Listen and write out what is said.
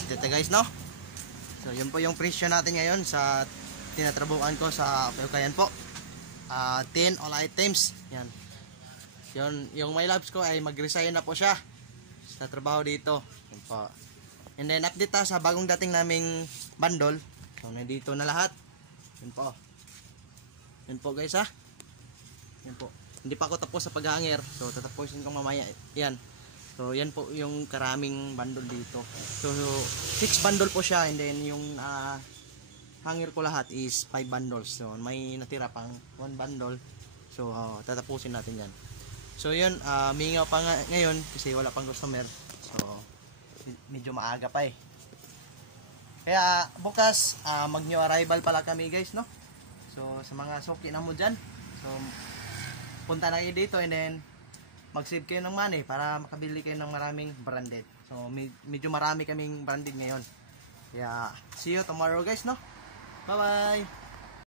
update guys, no? So yun po yung presyo natin ngayon sa tinatrabuhan ko sa Payukayan po. 10 all items. Yan. Yun, yung my loves ko ay mag-resign na po siya sa trabaho dito. Yan po. And then update ta sa bagong dating naming bundle. So nandito na lahat. Yan po. Yan po guys ha. Yan po. Hindi pa ako tapos sa paghangir. So tatapusin ko mamaya. Yan. So yan po yung karaming bundle dito. So 6 bundle po siya, and then yung hanger ko lahat is 5 bundles. So may natira pang 1 bundle. So tatapusin natin yan. So yun, mingaw pa ngayon kasi wala pang customer. So medyo maaga pa eh. Kaya bukas mag new arrival pala kami guys, no? So sa mga suki na mo dyan, so punta na kayo dito, and then mag-save kayo ng money para makabili kayo ng maraming branded. So medyo marami kaming branded ngayon. Kaya see you tomorrow guys, no? Bye bye.